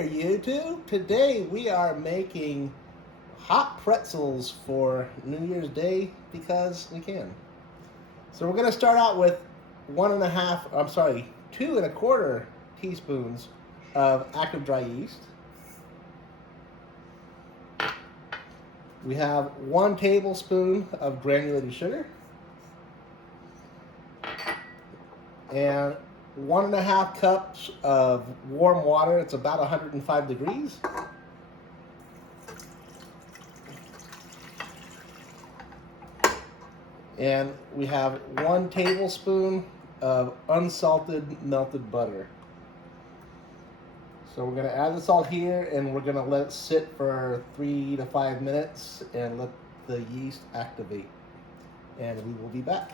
there, YouTube. Today we are making hot pretzels for New Year's Day because we can. So we're gonna start out with 2¼ teaspoons of active dry yeast. We have 1 tablespoon of granulated sugar and 1½ cups of warm water. It's about 105 degrees. And we have 1 tablespoon of unsalted melted butter. So we're going to add this all here, and we're going to let it sit for 3 to 5 minutes and let the yeast activate. And we will be back.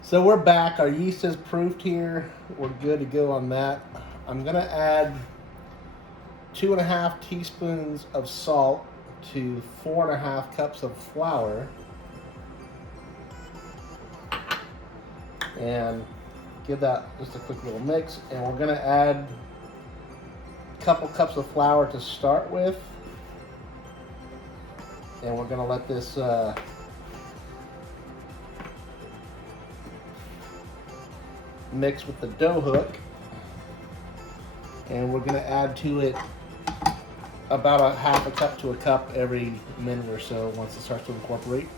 So we're back. Our yeast is proofed here. We're good to go on that. I'm going to add 2½ teaspoons of salt to 4½ cups of flour. And give that just a quick little mix. And we're going to add a couple cups of flour to start with. And we're going to let this mix with the dough hook, and we're going to add to it about a ½ cup to a cup every minute or so once it starts to incorporate.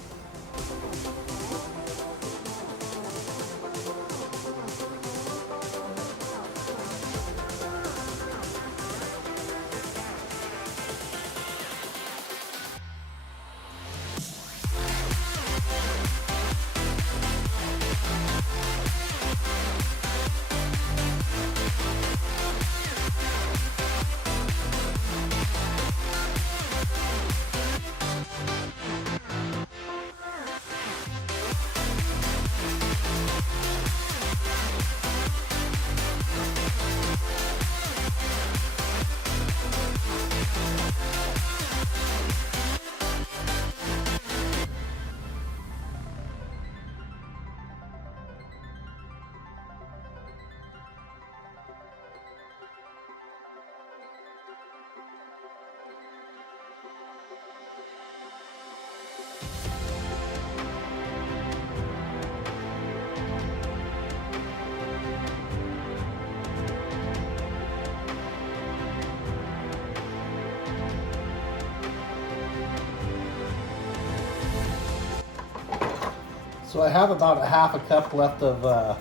So I have about a ½ cup left of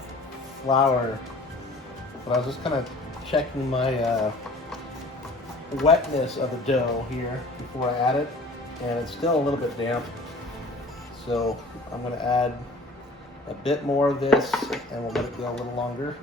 flour, but I was just kind of checking my wetness of the dough here before I add it, and it's still a little bit damp. So I'm going to add a bit more of this, and we'll let it go a little longer.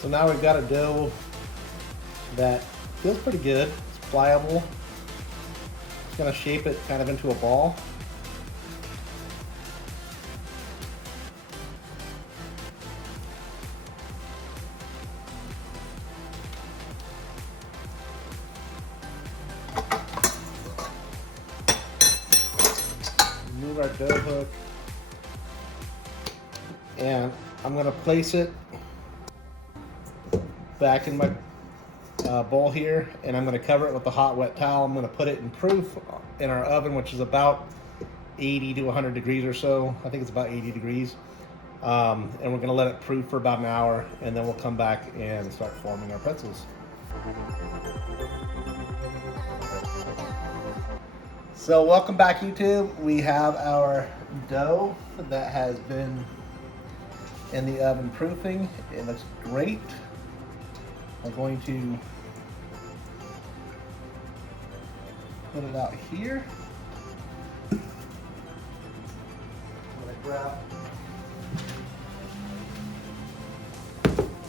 So now we've got a dough that feels pretty good. It's pliable. Just gonna shape it kind of into a ball. Move our dough hook, and I'm gonna place it back in my bowl here, and I'm going to cover it with a hot wet towel. I'm going to put it in proof in our oven, which is about 80 to 100 degrees or so. I think it's about 80 degrees. And we're going to let it proof for about an hour, and then we'll come back and start forming our pretzels. So welcome back, YouTube. We have our dough that has been in the oven proofing. It looks great. I'm going to put it out here. I'm gonna grab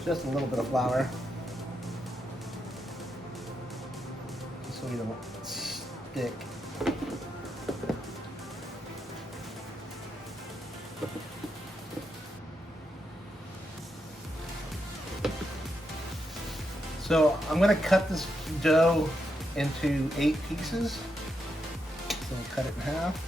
just a little bit of flour, just so you don't stick. So I'm going to cut this dough into 8 pieces. So we'll cut it in half.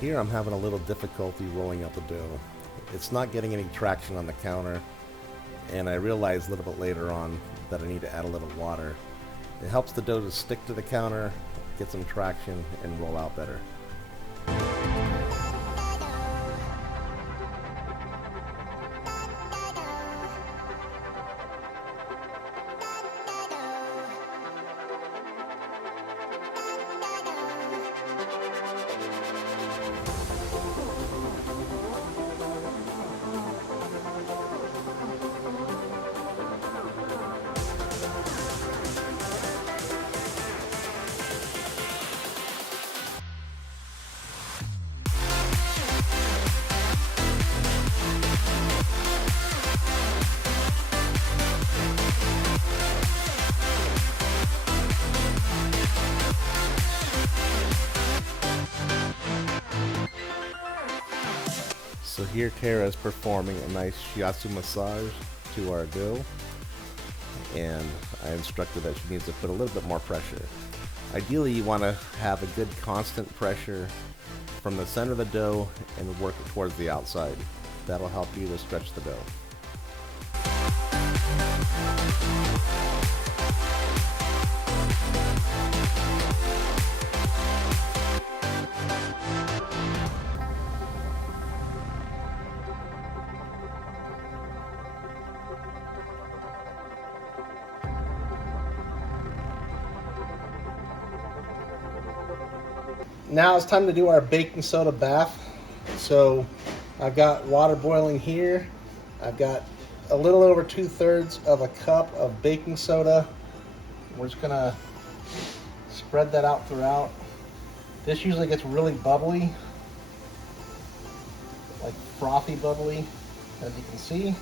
Here I'm having a little difficulty rolling out the dough. It's not getting any traction on the counter, and I realized a little bit later on that I need to add a little water. It helps the dough to stick to the counter, get some traction, and roll out better. So here Tara is performing a nice shiatsu massage to our dough, and I instructed that she needs to put a little bit more pressure. Ideally you want to have a good constant pressure from the center of the dough and work it towards the outside. That'll help you to stretch the dough. Now it's time to do our baking soda bath. So I've got water boiling here. I've got a little over 2/3 of a cup of baking soda. We're just gonna spread that out throughout. This usually gets really bubbly, like frothy bubbly, as you can see.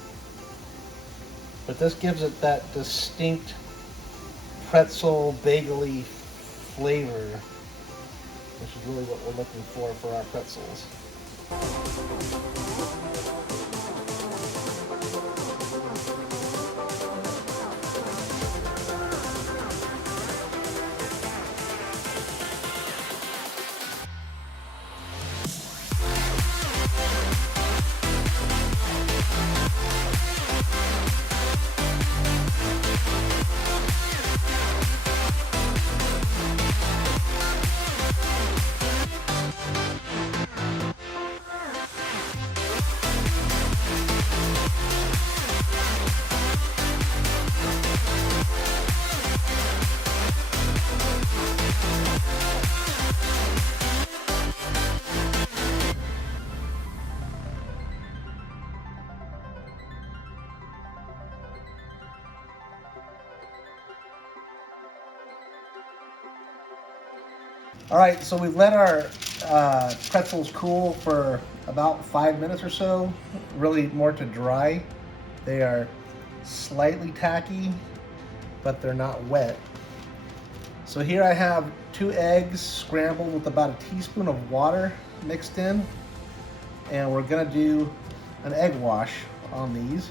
But this gives it that distinct pretzel bagel-y flavor, which is really what we're looking for our pretzels. All right, so we've let our pretzels cool for about 5 minutes or so, really more to dry. They are slightly tacky, but they're not wet. So here I have 2 eggs scrambled with about a teaspoon of water mixed in, and we're gonna do an egg wash on these.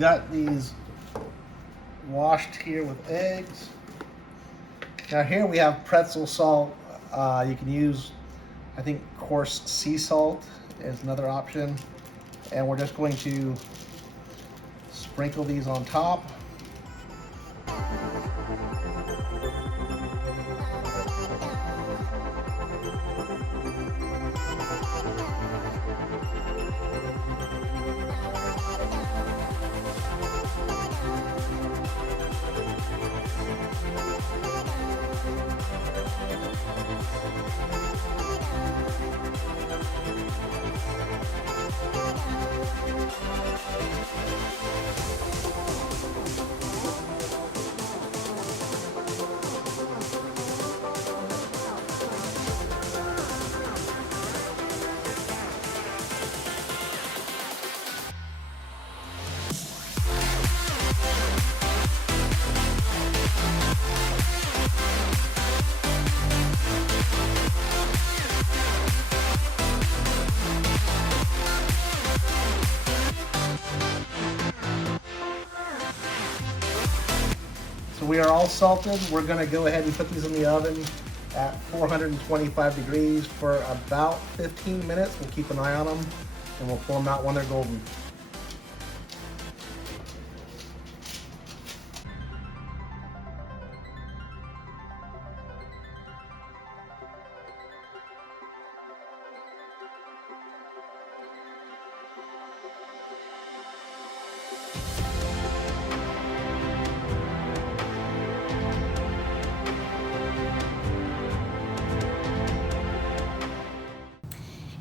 got these washed here with eggs. Now here we have pretzel salt. You can use, I think, coarse sea salt is another option. And we're just going to sprinkle these on top. So we are all salted. We're gonna go ahead and put these in the oven at 425 degrees for about 15 minutes. We'll keep an eye on them and we'll pull them out when they're golden.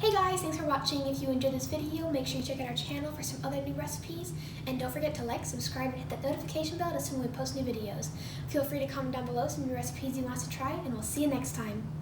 Hey guys, thanks for watching. If you enjoyed this video, make sure you check out our channel for some other new recipes. And don't forget to like, subscribe, and hit that notification bell to see when we post new videos. Feel free to comment down below some new recipes you want us to try, and we'll see you next time.